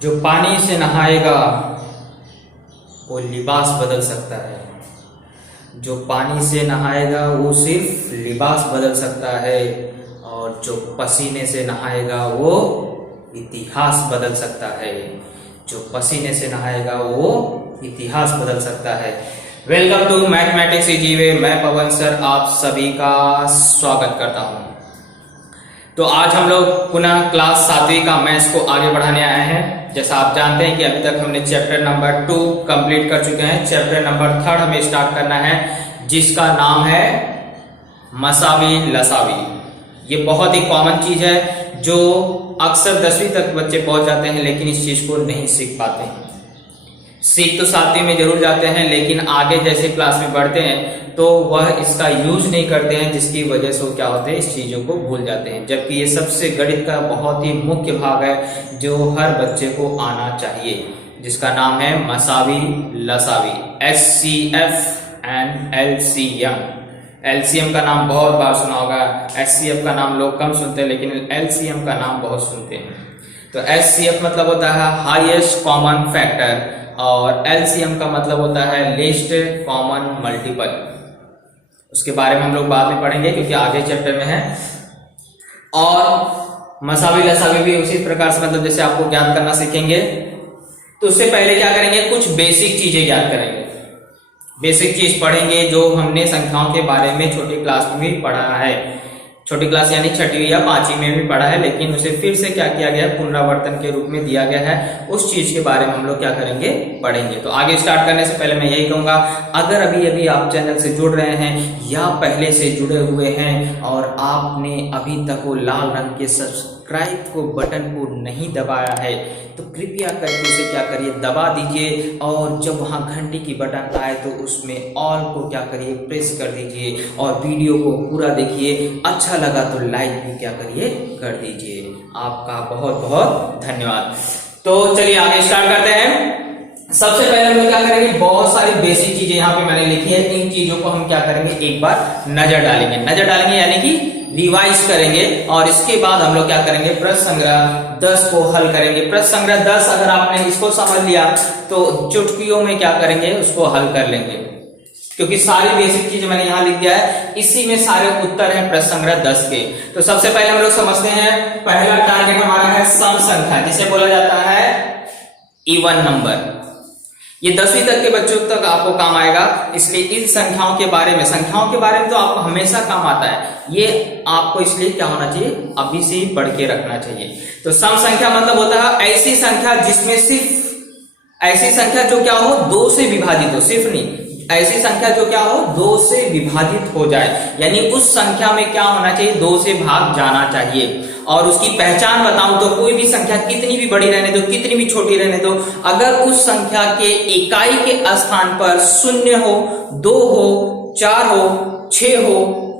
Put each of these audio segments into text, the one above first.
जो पानी से नहाएगा वो लिबास बदल सकता है। जो पानी से नहाएगा वो सिर्फ लिबास बदल सकता है, और जो पसीने से नहाएगा वो इतिहास बदल सकता है। जो पसीने से नहाएगा वो इतिहास बदल सकता है। Welcome to mathematics easy way. मैं पवन सर आप सभी का स्वागत करता हूं। तो आज हम लोग पुनः क्लास 7वीं का मैथ्स को आगे बढ़ाने आए हैं। जैसा आप जानते हैं कि अभी तक हमने चैप्टर नंबर 2 कंप्लीट कर चुके हैं। चैप्टर नंबर 3 हमें स्टार्ट करना है, जिसका नाम है मसावी लसावी। ये बहुत ही कॉमन चीज है जो अक्सर 10वीं तक बच्चे पहुंच जाते हैं, लेकिन इस चीज को नहीं सीख पाते हैं। सीख तो 7वीं में जरूर जाते हैं, लेकिन आगे जैसे क्लास में बढ़ते हैं तो वह इसका यूज नहीं करते हैं, जिसकी वजह से वो क्या होते हैं, इस चीजों को भूल जाते हैं। जबकि ये सबसे गणित का बहुत ही मुख्य भाग है जो हर बच्चे को आना चाहिए, जिसका नाम है मसावी लसावी, HCF एंड LCM। LCM का नाम बहुत बार सुना होगा, HCF का नाम लोग कम सुनते हैं, लेकिन LCM का नाम बहुत सुनते हैं। तो HCF मतलब होता है हाईएस्ट कॉमन फैक्टर, और LCM का मतलब होता है लीस्ट कॉमन मल्टीपल। उसके बारे में हम लोग बाद में पढ़ेंगे क्योंकि आगे चैप्टर में है। और मसावी लसावी भी उसी प्रकार से, मतलब जैसे आपको ज्ञात करना सीखेंगे, तो उससे पहले क्या करेंगे, कुछ बेसिक चीजें ज्ञात करेंगे। बेसिक चीज पढ़ेंगे जो हमने संख्याओं के बारे में छोटी क्लास में भी पढ़ा है। छोटी क्लास यानी 6वीं या 5वीं में भी पढ़ा है, लेकिन उसे फिर से क्या किया गया है, पुनरावर्तन के रूप में दिया गया है। उस चीज के बारे में हम लोग क्या करेंगे, पढ़ेंगे। तो आगे स्टार्ट करने से पहले मैं यही कहूंगा, अगर अभी आप चैनल से जुड़ रहे हैं या पहले से जुड़े हुए हैं और आपने अभी तक वो लाल रंग के सब्सक्राइब को बटन को नहीं दबाया है, तो कृपया करके उसे क्या करिए, दबा दीजिए। और जब वहां घंटी की बटन आए तो उसमें ऑल को क्या करिए, प्रेस कर दीजिए, और वीडियो को पूरा देखिए। अच्छा लगा तो लाइक भी क्या करिए, कर दीजिए। आपका बहुत बहुत धन्यवाद। तो चलिए आगे स्टार्ट करते हैं। सबसे पहले हम लोग क्या करेंगे, बहुत सारी बेसिक चीजें यहाँ पे मैंने लिखी है। इन चीजों को हम क्या करेंगे, एक बार नजर डालेंगे यानी कि रिवाइज करेंगे। और इसके बाद हम लोग क्या करेंगे, प्रश्न संग्रह 10 को हल करेंगे। प्रश्न संग्रह 10 अगर आपने इसको समझ लिया तो चुटकियों में क्या करेंगे, उसको हल कर लेंगे, क्योंकि सारी बेसिक चीजें मैंने यहां लिख दिया है। इसी में सारे उत्तर हैं प्रश्न संग्रह 10 के। तो सबसे पहले हम लोग समझते हैं, पहला टारगेट हमारा है सम संख्या, जिसे बोला जाता है इवन नंबर। ये 10वीं तक के बच्चों तक आपको काम आएगा, इसलिए इन संख्याओं के बारे में तो आपको हमेशा काम आता है। ये आपको इसलिए क्या होना चाहिए, अभी से ही पढ़ के रखना चाहिए। तो सम संख्या मतलब होता है ऐसी संख्या जिसमें सिर्फ ऐसी संख्या जो क्या हो, 2 से विभाजित हो, सिर्फ नहीं, ऐसी संख्या जो क्या हो, 2 से विभाजित हो जाए। यानी उस संख्या में क्या होना चाहिए, 2 से भाग जाना चाहिए। और उसकी पहचान बताऊं तो कोई भी संख्या कितनी भी बड़ी रहने दो, कितनी भी छोटी रहने दो, अगर उस संख्या के इकाई के स्थान पर 0 हो, 2 हो, 4 हो, 6 हो,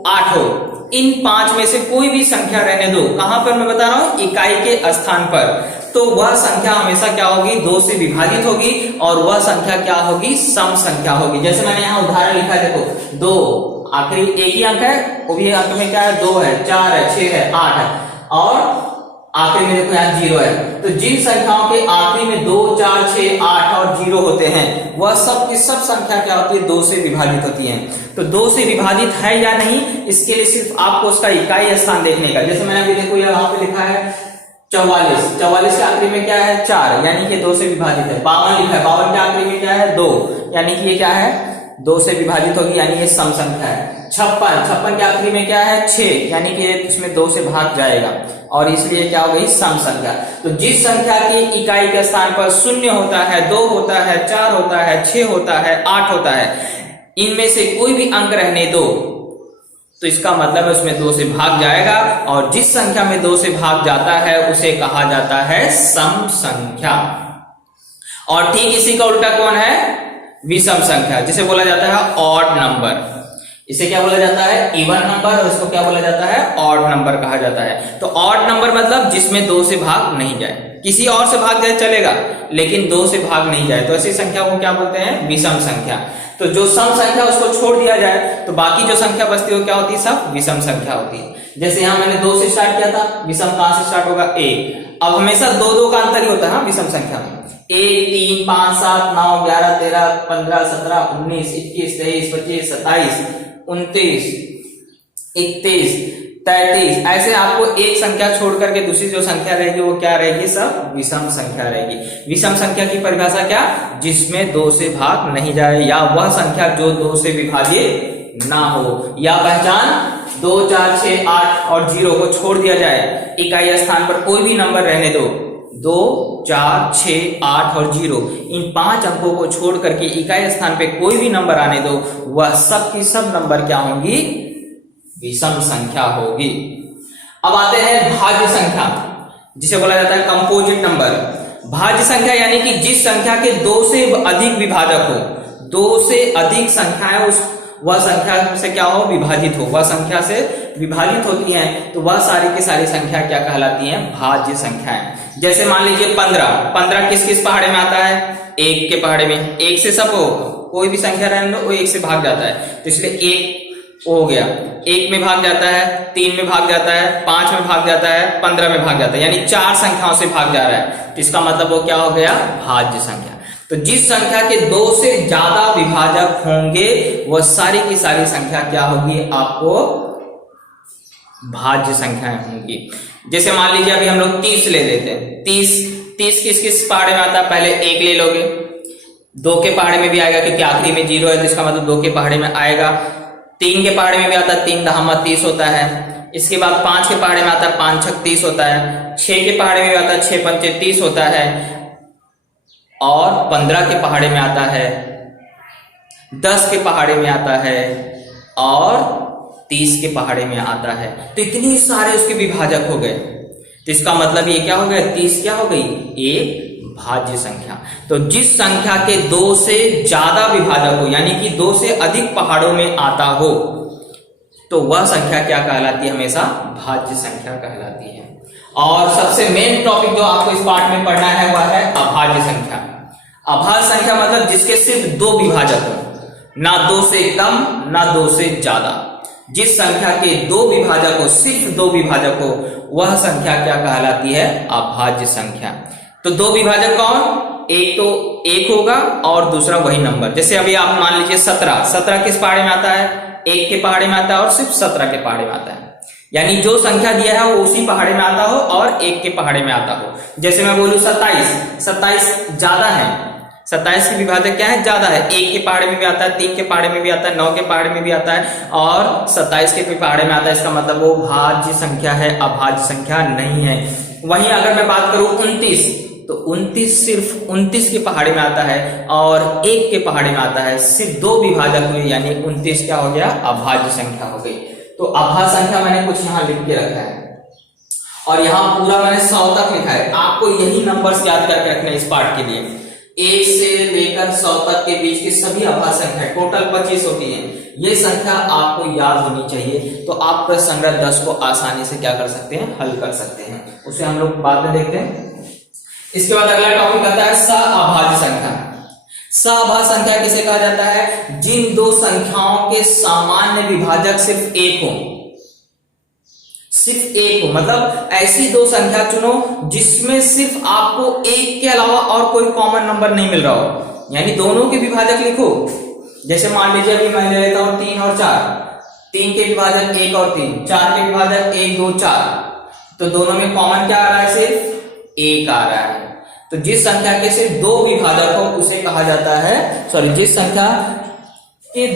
8 हो, इन 5 में से कोई भी संख्या रहने दो, कहां पर मैं बता रहा हूं, इकाई के स्थान पर, तो वह संख्या हमेशा क्या होगी, 2 से विभाजित होगी, और वह संख्या क्या होगी, सम संख्या होगी। जैसे मैंने यहाँ उदाहरण लिखा है, देखो 2 आखिरी एक ही अंक है, वो भी अंक में क्या है, 2 है, 4 है, 6 है, 8 है, और आखिरी में देखो यहाँ 0 है। तो जिन संख्याओं के आखिरी में 2, 4, 6, 8 और 0 होते हैं, वह सब की सब संख्या क्या होती है, 2 से विभाजित होती है। तो 2 से विभाजित है या नहीं, इसके लिए सिर्फ आपको उसका इकाई स्थान देखने का। जैसे मैंने अभी देखो यहाँ पे लिखा है 44 के आखिरी में क्या है, 4, यानी कि 2 से विभाजित है। 52 लिखा है, 52 के आखिरी में क्या है, 2, यानी कि ये क्या है, 2 से विभाजित होगी, यानी ये सम संख्या है। 56 के आखिरी में क्या है, 6, यानी कि इसमें 2 से भाग जाएगा, और इसलिए क्या हो गई, सम संख्या। तो जिस संख्या की इकाई के स्थान पर 0 होता है, 2 होता है, 4 होता है, 6 होता है, 8 होता है, इनमें से कोई भी अंक रहने दो, तो इसका मतलब है उसमें 2 से भाग जाएगा, और जिस संख्या में 2 से भाग जाता है उसे कहा जाता है सम संख्या। और ठीक इसी का उल्टा कौन है, विषम संख्या, जिसे बोला जाता है ऑड नंबर। इसे क्या बोला जाता है, इवन नंबर, और इसको क्या बोला जाता है, ऑड नंबर कहा जाता है। तो ऑड नंबर मतलब जिसमें 2 से भाग नहीं जाए, किसी और से भाग जाए चलेगा, लेकिन 2 से भाग नहीं जाए, तो ऐसी संख्या को क्या बोलते हैं, विषम संख्या। तो जो सम संख्या उसको छोड़ दिया जाए तो बाकी जो संख्या बचती है वो क्या होती है, सब विषम संख्या होती है। जैसे यहाँ मैंने 2 से स्टार्ट किया था, विषम कहां से स्टार्ट होगा, 1। अब हमेशा 2 का अंतर ही होता है हाँ विषम संख्या में। 1, 3, 5, 7, 9, 11, 13, 15, 17, 19, 21, 23, 25, 27, 29, 31, 33, ऐसे आपको एक संख्या छोड़ करके दूसरी जो संख्या रहेगी वो क्या रहेगी, सब विषम संख्या रहेगी। विषम संख्या की परिभाषा क्या, जिसमें 2 से भाग नहीं जाए, या वह संख्या जो 2 से विभाजित ना हो, या पहचान 2, 4, 6, 8 और 0 को छोड़ दिया जाए, इकाई स्थान पर कोई भी नंबर रहने दो, 2, 4, 6, 8 और 0, इन 5 अंकों को छोड़ करके इकाई स्थान पे कोई भी नंबर आने दो, वह सब की सब नंबर क्या होंगी, विषम संख्या होगी। अब आते हैं भाज्य संख्या, जिसे बोला जाता है कंपोजिट नंबर। भाज्य संख्या यानी कि जिस संख्या के 2 से अधिक विभाजक हो, 2 से अधिक संख्याएं उस वह संख्या से क्या हो, विभाजित हो, वह संख्या से विभाजित होती हैं, तो वह सारी की सारी संख्या क्या कहलाती हैं, भाज्य संख्याएं। जैसे मान लीजिए 15 किस किस पहाड़े में आता है, 1 के पहाड़े में। 1 से सब हो, कोई भी संख्या रहने दो वो 1 से भाग जाता है, तो इसलिए 1 हो गया, 1 में भाग जाता है, 3 में भाग जाता है, 5 में भाग जाता है, 15 में भाग जाता है, यानी 4 संख्याओं से भाग जा रहा है, तो इसका मतलब वो क्या हो गया, भाज्य संख्या। तो जिस संख्या के 2 से ज्यादा विभाजक होंगे वह सारी की सारी संख्या क्या होगी, आपको भाज्य संख्याएं होंगी। जैसे मान लीजिए अभी हम लोग 30 ले लेते हैं। 30 किस किस पहाड़े में आता है, पहले 1 ले लोगे, 2 के पहाड़े में भी आएगा क्योंकि आखिरी में 0 है, तो इसका मतलब 2 के पहाड़े में आएगा। 3 के पहाड़े में भी आता है, 3 दहामा 30 होता है। इसके बाद 5 के पहाड़े में आता है, 5 छक 30 होता है। 6 के पहाड़े में भी आता है, 6 पंचे 30 होता है। और 15 के पहाड़े में आता है, 10 के पहाड़े में आता है और 30 के पहाड़े में आता है। तो इतने सारे उसके विभाजक हो गए, तो इसका मतलब ये क्या हो गया, 30 क्या हो गई, एक भाज्य संख्या। तो जिस संख्या के 2 से ज्यादा विभाजक हो, यानी कि 2 से अधिक पहाड़ों में आता हो, तो वह संख्या क्या कहलाती है, हमेशा भाज्य संख्या कहलाती है। और सबसे मेन टॉपिक जो आपको इस पार्ट में पढ़ना है वह है अभाज्य संख्या। अभाज्य संख्या मतलब जिसके सिर्फ 2 विभाजक हो, ना 2 से कम ना 2 से ज्यादा। जिस संख्या के 2 विभाजक हो, सिर्फ 2 विभाजक हो, वह संख्या क्या कहलाती है, अभाज्य संख्या। तो 2 विभाजक कौन, एक तो 1 होगा और दूसरा वही नंबर। जैसे अभी आप मान लीजिए 17 किस पहाड़े में आता है, 1 के पहाड़े में आता है और सिर्फ 17 के पहाड़े में आता है। यानी जो संख्या दिया है वो उसी पहाड़े में आता हो और 1 के पहाड़े में आता हो। जैसे मैं बोलूं 27 ज्यादा है, 27 की विभाजक क्या है, ज्यादा है। 1 के पहाड़े में भी आता है, 3 के पहाड़े में भी आता है, 9 के पहाड़े में भी आता है और 27 के पहाड़े में आता है। इसका मतलब वो भाज्य संख्या है, अभाज्य संख्या नहीं है। वहीं अगर मैं बात करूं 29, तो 29 सिर्फ 29 के पहाड़े में आता है और 1 के पहाड़े में आता है, सिर्फ 2 विभाजक हुए, यानी 29 क्या हो गया, अभाज्य संख्या हो गई। तो अभाज्य संख्या मैंने कुछ यहाँ लिख के रखा है और यहाँ पूरा मैंने 100 तक लिखा है। आपको यही नंबर्स याद करके रखना है इस पार्ट के लिए। 1 से लेकर 100 तक के बीच की सभी अभाज्य संख्या टोटल 25 होती है, ये संख्या आपको याद होनी चाहिए। तो आप प्रश्न संग्रह 10 को आसानी से क्या कर सकते हैं, हल कर सकते हैं। उसे हम लोग बाद में देखते हैं। इसके बाद अगला टॉपिक आता है सअभाज्य संख्या। सअभाज्य संख्या किसे कहा जाता है, जिन 2 संख्याओं के सामान्य विभाजक सिर्फ 1 हो, सिर्फ 1 हो। मतलब ऐसी 2 संख्या चुनो जिसमें सिर्फ आपको 1 के अलावा और कोई कॉमन नंबर नहीं मिल रहा हो, यानी दोनों के विभाजक लिखो। जैसे मान लीजिए अभी मैं ले लेता हूं 3 और 4, 3 के विभाजक 1 और 3, 4 के विभाजक 1, 2, 4, तो दोनों में कॉमन क्या आ रहा है, सिर्फ 1 आ रहा है। तो जिस संख्या के सिर्फ 2 विभाजक हो उसे कहा जाता है, जिस संख्या के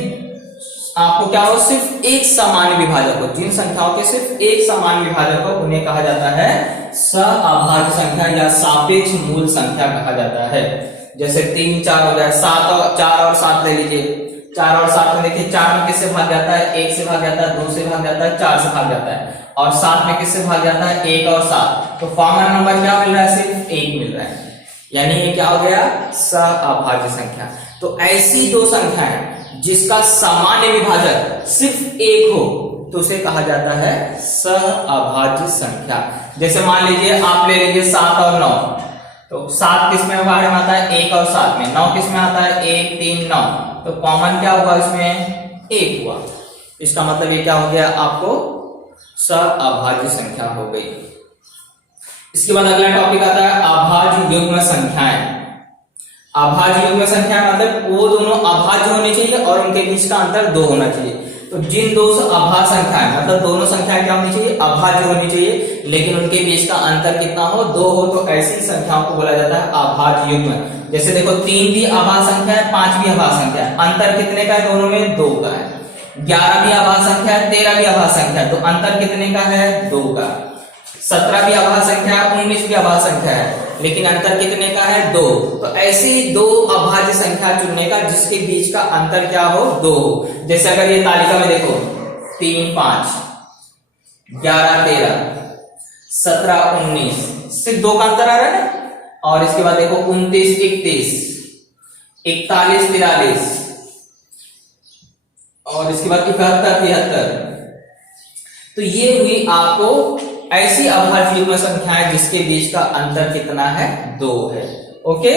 आपको क्या हो, सिर्फ 1 सामान्य विभाजक हो, जिन संख्याओं के सिर्फ 1 सामान्य विभाजक हो उन्हें कहा जाता है सअभाज्य संख्या या सापेक्ष मूल संख्या कहा जाता है। जैसे 3, 4 हो गया, 4 और 7 ले लीजिए। 4 और 7 में देखिए, 4 में किससे भाग जाता है, 1 से भाग जाता है, 2 से भाग जाता है, 4 से भाग जाता है और 7 में किससे भाग जाता है, 1 और 7। तो कॉमन नंबर क्या मिल रहा है, सिर्फ 1 मिल रहा है, यानी ये क्या हो गया, सअभाज्य संख्या। तो ऐसी 2 संख्याएं जिसका सामान्य विभाजक सिर्फ 1 हो तो उसे कहा जाता है सअभाज्य संख्या। जैसे मान लीजिए आप ले लीजिए 7 और 9, तो 7 किस में भाग में आता है, 1 और 7 में। 9 किस में आता है, 1, 3, 9। तो कॉमन क्या हुआ इसमें 1 हुआ। इसका मतलब ये क्या हो गया आपको सअभाज्य संख्या हो गई। इसके बाद अगला टॉपिक आता है अभाज्य युग्म संख्याएं। अभाज्य युग्म संख्या मतलब वो दोनों अभाज्य होने चाहिए और उनके बीच का अंतर 2 होना चाहिए। तो जिन दो अभाज्य संख्याएं मतलब दोनों संख्याएं क्या होनी चाहिए अभाज्य होनी चाहिए, लेकिन उनके बीच का अंतर कितना हो 2 हो, तो ऐसी संख्याओं को बोला जाता है अभाज्य युग्म। जैसे देखो 3 भी अभाज्य संख्या है, 5 भी अभाज्य संख्या है, अंतर कितने का है दोनों में 2 का है। 11 भी अभाज्य संख्या है, 13 भी अभाज्य संख्या है, तो अंतर कितने का है 2 का। 17 भी अभाज्य संख्या है, 19 भी अभाज्य संख्या है, लेकिन अंतर कितने का है 2। तो ऐसे ही 2 अभाज्य संख्या चुनने का जिसके बीच का अंतर क्या हो 2 हो। जैसे अगर ये तालिका में देखो 3 5 11 13 17 19 सिर्फ 2 का अंतर आ रहा है ना। और इसके बाद देखो 29 31 41 43 और इसके बाद 71 73। तो ये हुई आपको ऐसी अभाज्य युग्म संख्याएं जिसके बीच का अंतर कितना है 2 है। ओके,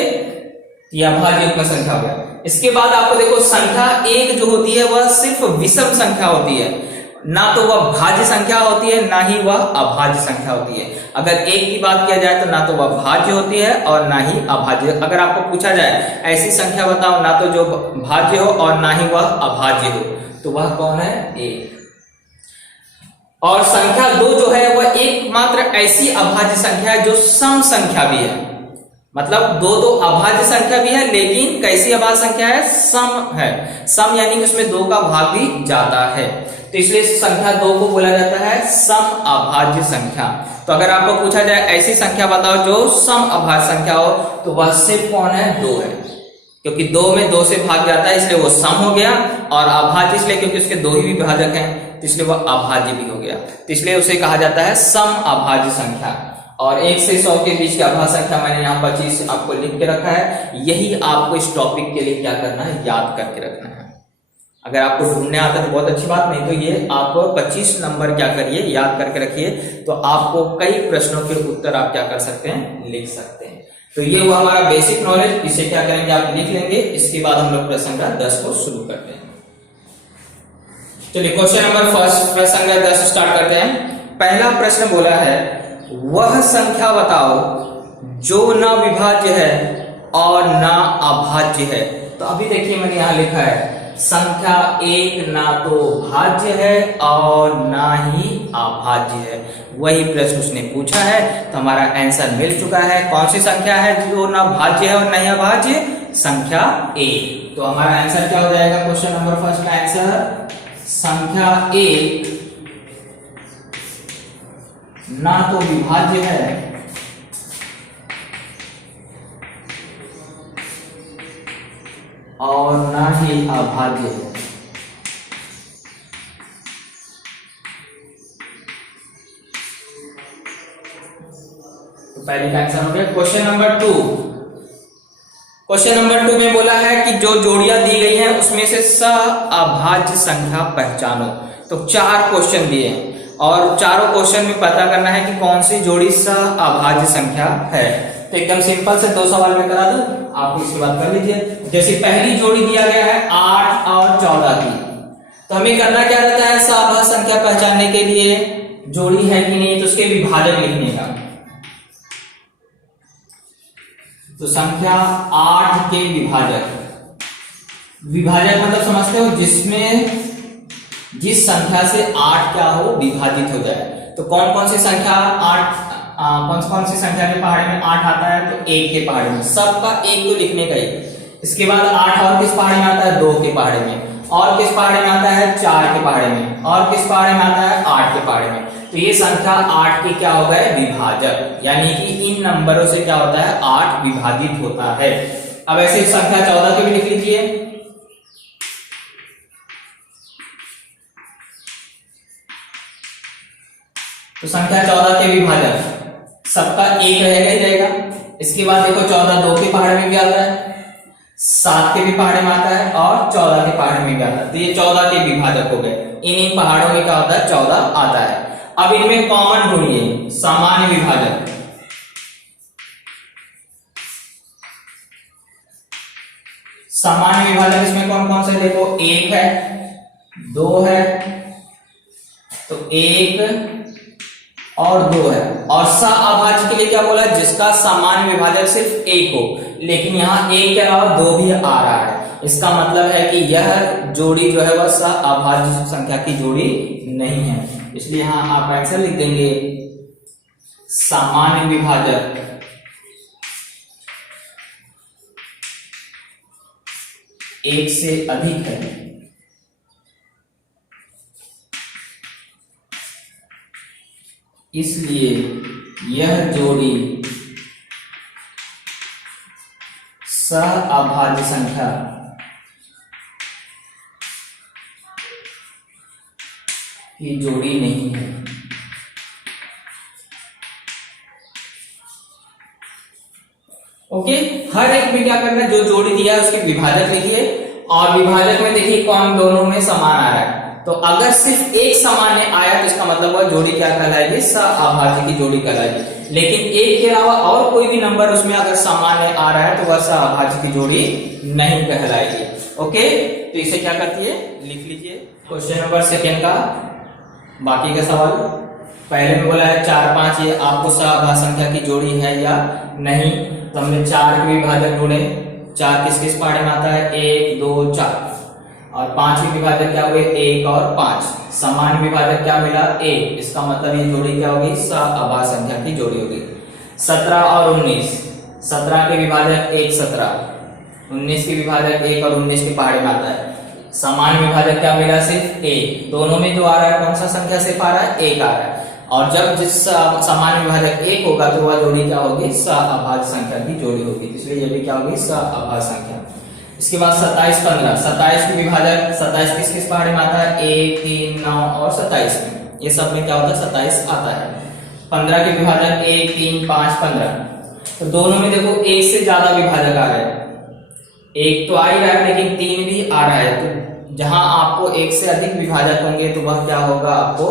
ये अभाज्य युग्म संख्या हो गया। इसके बाद आपको देखो संख्या 1 जो होती है वह सिर्फ विषम संख्या होती है, ना तो वह भाज्य संख्या होती है ना ही वह अभाज्य संख्या होती है। अगर 1 की बात किया जाए तो ना तो वह भाज्य होती है और ना ही अभाज्य। अगर आपको पूछा जाए ऐसी संख्या बताओ ना तो जो भाज्य हो और ना ही वह अभाज्य हो, तो वह कौन है 1। और संख्या 2 जो है वह एकमात्र ऐसी अभाज्य संख्या है जो सम संख्या भी है। मतलब 2 तो अभाज्य संख्या भी है, लेकिन कैसी अभाज्य संख्या है सम है। सम यानी कि उसमें 2 का भाग भी जाता है, तो इसलिए संख्या 2 को बोला जाता है सम अभाज्य संख्या। तो अगर आपको पूछा जाए ऐसी संख्या बताओ जो सम अभाज्य संख्या हो, तो वह सिर्फ कौन है 2 है, क्योंकि 2 में 2 से भाग जाता है इसलिए वो सम हो गया, और अभाज्य इसलिए क्योंकि उसके 2 ही विभाजक हैं तो इसलिए वह अभाज्य भी हो गया, तो इसलिए उसे कहा जाता है सम अभाज्य संख्या। और 1 से 100 के बीच की अभाज्य संख्या मैंने यहाँ 25 आपको लिख के रखा है। यही आपको इस टॉपिक के लिए क्या करना है याद करके रखना है। अगर आपको ढूंढने आता है तो बहुत अच्छी बात, नहीं तो ये आप 25 नंबर क्या करिए याद करके रखिए, तो आपको कई प्रश्नों के उत्तर आप क्या कर सकते हैं लिख सकते हैं। तो ये हुआ हमारा बेसिक नॉलेज, इसे क्या करेंगे आप लिख लेंगे। इसके बाद हम लोग प्रश्न संख्या 10 को शुरू करते हैं। चलिए क्वेश्चन नंबर फर्स्ट, प्रश्न संख्या 10 स्टार्ट करते हैं। पहला प्रश्न बोला है वह संख्या बताओ जो न विभाज्य है और न अभाज्य है। तो अभी देखिए मैंने यहां लिखा है संख्या 1 ना तो भाज्य है और ना ही अभाज्य है। वही प्रश्न उसने पूछा है, तो हमारा आंसर मिल चुका है। कौन सी संख्या है जो ना भाज्य है और ना ही अभाज्य? संख्या 1। तो हमारा आंसर क्या हो जाएगा क्वेश्चन नंबर फर्स्ट का आंसर संख्या 1 ना तो विभाज्य है और ना ही अभाज्य है। तो पहले का आंसर हो गया। क्वेश्चन नंबर 2, क्वेश्चन नंबर 2 में बोला है कि जो जोड़ियां दी गई हैं उसमें से सअभाज्य संख्या पहचानो। तो 4 क्वेश्चन दिए हैं और चारों क्वेश्चन में पता करना है कि कौन सी जोड़ी सअभाज्य संख्या है। तो एकदम सिंपल से 2 सवाल में करा दो, आप इसके बाद कर लीजिए। जैसे पहली जोड़ी दिया गया है 8 और 14 की, तो हमें करना क्या रहता है सअभाज्य संख्या पहचानने के लिए जोड़ी है कि नहीं तो उसके विभाजक लिखने का। तो संख्या 8 के विभाजक, विभाजक मतलब समझते हो जिसमें जिस संख्या से 8 क्या हो विभाजित हो जाए। तो कौन कौन सी संख्या 8 कौन सी संख्या के पहाड़े में 8 आता है? तो 1 के पहाड़े में, सबका 1 तो लिखने का ही। इसके बाद 8 और किस पहाड़े में आता है? 2 के पहाड़े में। और किस पहाड़े में आता है? 4 के पहाड़े में। और किस पहाड़े में आता है? 8 के पहाड़े में। तो ये संख्या 8 के क्या हो गए विभाजक, यानी कि इन नंबरों से क्या होता है 8 विभाजित होता है। अब ऐसे संख्या 14 के भी लिख लीजिए। तो संख्या 14 के विभाजक सबका 1 रहेगा ही रहेगा। इसके बाद देखो 14 2 के पहाड़े में भी आता है, 7 के भी पहाड़े में आता है और 14 के पहाड़े में भी आता है। तो ये 14 के विभाजक हो गए। इन पहाड़ों में क्या होता है 14 आता है। अब इनमें कॉमन ढूंढिए सामान्य विभाजक। सामान्य विभाजक इसमें कौन कौन से, देखो 1 है, 2 है, तो 1 और 2 है। और सअभाज्य के लिए क्या बोला, जिसका सामान्य विभाजक सिर्फ 1 हो, लेकिन यहाँ 1 के अलावा 2 भी आ रहा है। इसका मतलब है कि यह जोड़ी जो है वह सअभाज्य संख्या की जोड़ी नहीं है। इसलिए यहां आप आंसर लिख देंगे सामान्य विभाजक एक से अधिक है, इसलिए यह जोड़ी सअभाज्य संख्या की जोड़ी नहीं है। ओके, हर एक में क्या करना है, जो जोड़ी दिया है उसके विभाजक लिखिए, और विभाजक में देखिए कौन दोनों में समान आ रहा है। तो अगर सिर्फ एक समान आया तो इसका मतलब वह जोड़ी क्या कहलाएगी, सअभाज्य की जोड़ी कहलाएगी। लेकिन एक के अलावा और कोई भी नंबर उसमें अगर सामान्य आ रहा है तो वह सअभाज्य की जोड़ी नहीं कहलाएगी। ओके, तो इसे क्या करती है, लिख लीजिए। क्वेश्चन नंबर 2 का बाकी का सवाल, पहले में बोला है 4, 5, ये आपको सअभाज्य संख्या की जोड़ी है या नहीं। तो हमने 4 के विभाजक ढूंढे, 4 किस किस पार्ट में आता है, 1, 2, 4, और 5 के विभाजक क्या हुए, 1 और 5। समान विभाजक क्या मिला, 1। इसका मतलब ये जोड़ी क्या होगी, सअभाज्य संख्या की जोड़ी होगी। 17 और 19, 17 के विभाजक 1, 17, 19 के विभाजक 1 और 19 के पहाड़े में आता है। समान विभाजक क्या मिला, सिर्फ 1। दोनों में जो आ रहा है कौन सा संख्या सिर्फ आ रहा है, 1 आ रहा है। और जब जिस समान विभाजक 1 होगा तो वह जोड़ी क्या होगी, सअभाज्य संख्या की जोड़ी होगी। इसलिए ये भी क्या होगी, सअभाज्य संख्या। इसके बाद 27, 15, 27 के विभाजक 27 किस किस पहाड़े में आता है, 1, 3, 9 और 27 में, ये सब में क्या होता है, 27 आता है। 15 के विभाजक 1, 3, 5, 15, तो दोनों में देखो 1 से ज्यादा विभाजक आ रहा है, 1 तो आ ही रहा है लेकिन 3 भी आ रहा है। तो जहां आपको 1 से अधिक विभाजक होंगे तो वह क्या होगा, आपको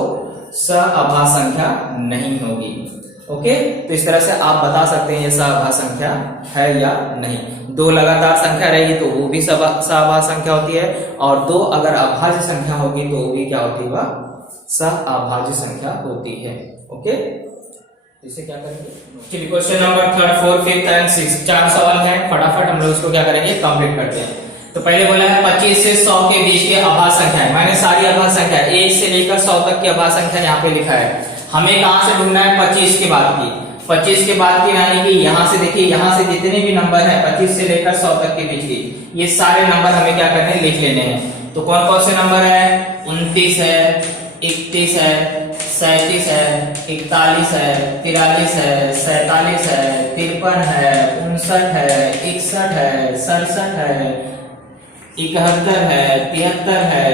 सअभाज्य संख्या नहीं होगी। ओके, तो इस तरह से आप बता सकते हैं ये सअभाज्य संख्या है या नहीं। 2 लगातार संख्या रहेगी तो वो भी सअभाज्य संख्या होती है, और 2 अगर अभाज्य संख्या होगी तो वो भी क्या होती है, वह सअभाज्य संख्या होती है। ओके, इसे क्या करेंगे, चलिए क्वेश्चन नंबर 3, 4, 5 एंड 6, 4 सवाल हैं, फटाफट हम लोग इसको क्या करेंगे, कंप्लीट करते हैं। तो पहले बोला है 25 से 100 के बीच के अभाज्य संख्या है। मैंने सारी अभाज्य संख्या 1 से लेकर 100 तक की अभाज्य संख्या यहाँ पे लिखा है। हमें कहां से ढूंढना है, 25 के बाद की। 25 के बाद की यानी कि यहाँ से देखिए, यहाँ से जितने भी नंबर हैं 25 से लेकर 100 तक के बीच की, ये सारे नंबर हमें क्या करने हैं, लिख लेने हैं। तो कौन कौन से नंबर है, 29 है, 31 है, 37 है, 41 है, 43 है, 47 है, 53 है, 59 है, 61 है, 67 है, 71 है, 73 है,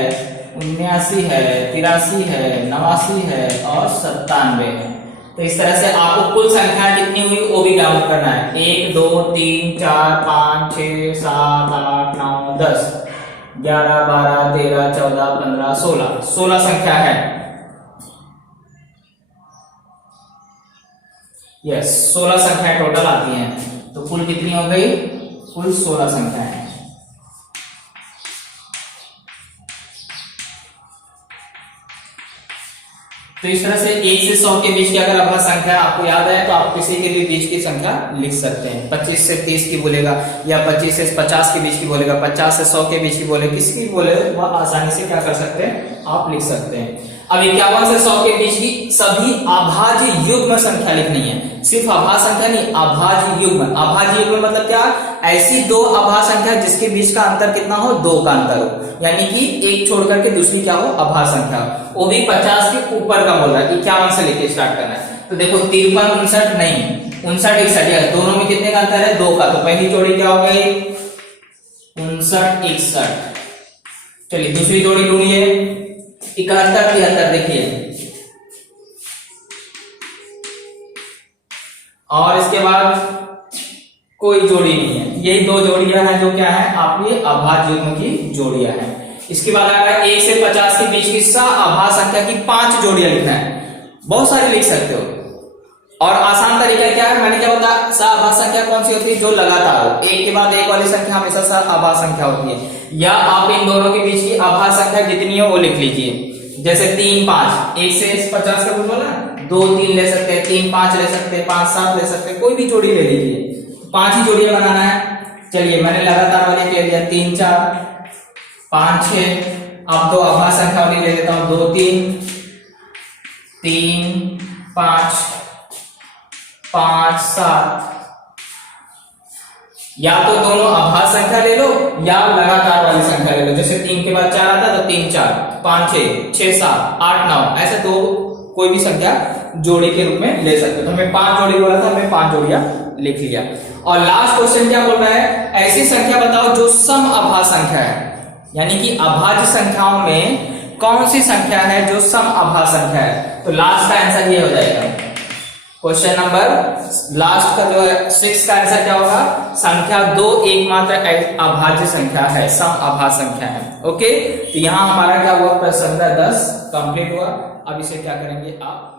79 है, 83 है, 89 है और 97 है। तो इस तरह से आपको कुल संख्या कितनी हुई वो भी काउंट करना है। 1, 2, 3, 4, 5, 6, 7, 8, 9, 10, 11, 12, 13, 14, 15, 16, 16 संख्या है। यस, 16 संख्या टोटल आती हैं। तो कुल कितनी हो गई, कुल 16 संख्या है। तो इस तरह से 1 से 100 के बीच की अगर अभाज्य संख्या आपको याद है तो आप किसी के भी बीच की संख्या लिख सकते हैं। 25 से 30 की बोलेगा, या 25 से 50 के बीच की बोलेगा, 50 से 100 के बीच की बोले, किसी की बोले, वह आसानी से क्या कर सकते हैं, आप लिख सकते हैं। अब 51 से 100 के बीच की सभी अभाज्य युग्म संख्या लिखनी है, सिर्फ अभाज्य संख्या नहीं, अभाज्य युग्म। अभाज्य युग्म मतलब क्या, ऐसी 2 अभाज्य संख्या जिसके बीच का अंतर कितना हो, 2 का अंतर हो, यानी कि एक छोड़ करके दूसरी क्या हो, अभाज्य संख्या, वो भी 50 के ऊपर का बोल रहा है। 51 से लेके स्टार्ट करना है। तो देखो 53, 59 नहीं, 59, 61, दोनों में कितने का अंतर है, 2 का। तो पहली जोड़ी क्या हो गई, 59, 61। चलिए दूसरी जोड़ी ढूंढिए, 71, 73, देखिए। और इसके बाद कोई जोड़ी नहीं है, यही 2 जोड़ियां हैं जो क्या है, आपकी अभाज्य युग्म की जोड़ियां हैं। इसके बाद आएगा 1 से 50 के बीच की अभाज्य संख्या की 5 जोड़ियां लिखना है। बहुत सारे लिख सकते हो, और आसान तरीका क्या है, मैंने क्या बताया, सआभास संख्या कौन सी होती है, जो लगातार हो, एक के बाद एक वाली संख्या हमेशा सआभास संख्या होती है। या आप इन दोनों के बीच की आभास संख्या जितनी हो वो लिख लीजिए, जैसे 3 5, 1 से 50 का कुछ बोला, 2 3 ले सकते हैं, 3 5 ले सकते हैं, 5 7 ले सकते हैं, कोई भी जोड़ी ले लीजिए, 5 ही जोड़ियां बनाना है। चलिए मैंने लगातार वाले ले लिया, 3 4 5 6। अब दो आभास संख्या वाली ले लेता हूं, 2 3 3 5 5 7। या तो दोनों आभास संख्या ले लो या लगातार वाली संख्या ले लो, जैसे 3 के बाद 4 आता है तो 3 4 5 6 6 7 8 9, ऐसे दो कोई भी संख्या जोड़ी के रूप में ले सकते हो। तो हमें 5 जोड़ी बोला था, हमने 5 जोड़ियां लिख लिया। और लास्ट क्वेश्चन क्या बोल रहा है, ऐसी संख्या बताओ जो सम आभास संख्या है, यानी कि अभाज्य संख्याओं में कौन सी संख्या है जो सम आभास संख्या है। तो लास्ट का आंसर ये हो जाएगा, क्वेश्चन नंबर लास्ट का जो है 6 का आंसर क्या होगा, संख्या 2 एकमात्र अभाज्य संख्या है, सम आभास संख्या है। ओके, तो यहां हमारा क्या हुआ, प्रश्न 10 कंप्लीट हुआ। अब इसे क्या करेंगे आप